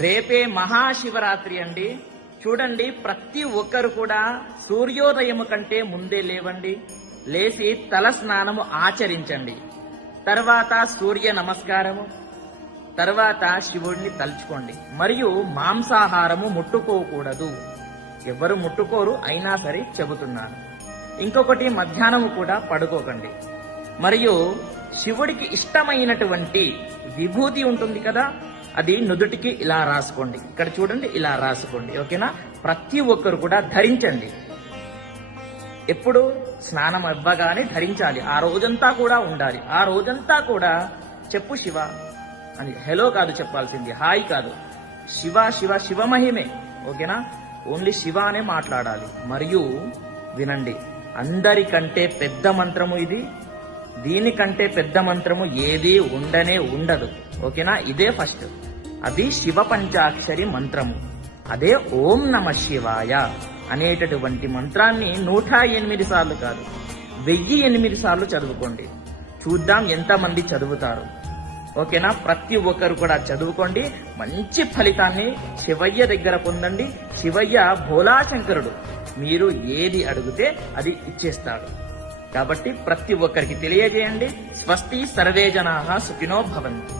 రేపే మహాశివరాత్రి అండి. చూడండి, ప్రతి ఒక్కరు కూడా సూర్యోదయము కంటే ముందే లేవండి. లేచి తల స్నానము ఆచరించండి. తర్వాత సూర్య నమస్కారము, తర్వాత శివుడిని తలుచుకోండి. మరియు మాంసాహారము ముట్టుకోకూడదు. ఎవరు ముట్టుకోరు, అయినా సరే చెబుతున్నాను. ఇంకొకటి, మధ్యాహ్నము కూడా పడుకోకండి. మరియు శివుడికి ఇష్టమైనటువంటి విభూతి ఉంటుంది కదా, అది నుదుటికి ఇలా రాసుకోండి. ఇక్కడ చూడండి, ఇలా రాసుకోండి. ఓకేనా? ప్రతి ఒక్కరు కూడా ధరించండి. ఎప్పుడు స్నానం అవ్వగానే ధరించాలి. ఆ రోజంతా కూడా ఉండాలి. ఆ రోజంతా కూడా చెప్పు శివ అని, హలో కాదు చెప్పాల్సింది, హాయ్ కాదు, శివ శివ శివ మహిమే. ఓకేనా? ఓన్లీ శివ అనే మాట్లాడాలి. మరియు వినండి, అందరికంటే పెద్ద మంత్రము ఇది. దీనికంటే పెద్ద మంత్రము ఏది ఉండనే ఉండదు. ఓకేనా? ఇదే ఫస్ట్. అది శివ పంచాక్షరి మంత్రము. అదే ఓం నమ శివాయ అనేటటువంటి మంత్రాన్ని 108 సార్లు కాదు, 1008 సార్లు చదువుకోండి. చూద్దాం ఎంతమంది చదువుతారు. ఓకేనా? ప్రతి ఒక్కరు కూడా చదువుకోండి. మంచి ఫలితాన్ని శివయ్య దగ్గర పొందండి. శివయ్య భోలాశంకరుడు. మీరు ఏది అడిగితే అది ఇచ్చేస్తాడు. కాబట్టి ప్రతి ఒక్కరికి తెలియజేయండి. స్వస్తి, సర్వే జనాః సుఖినో భవంతు.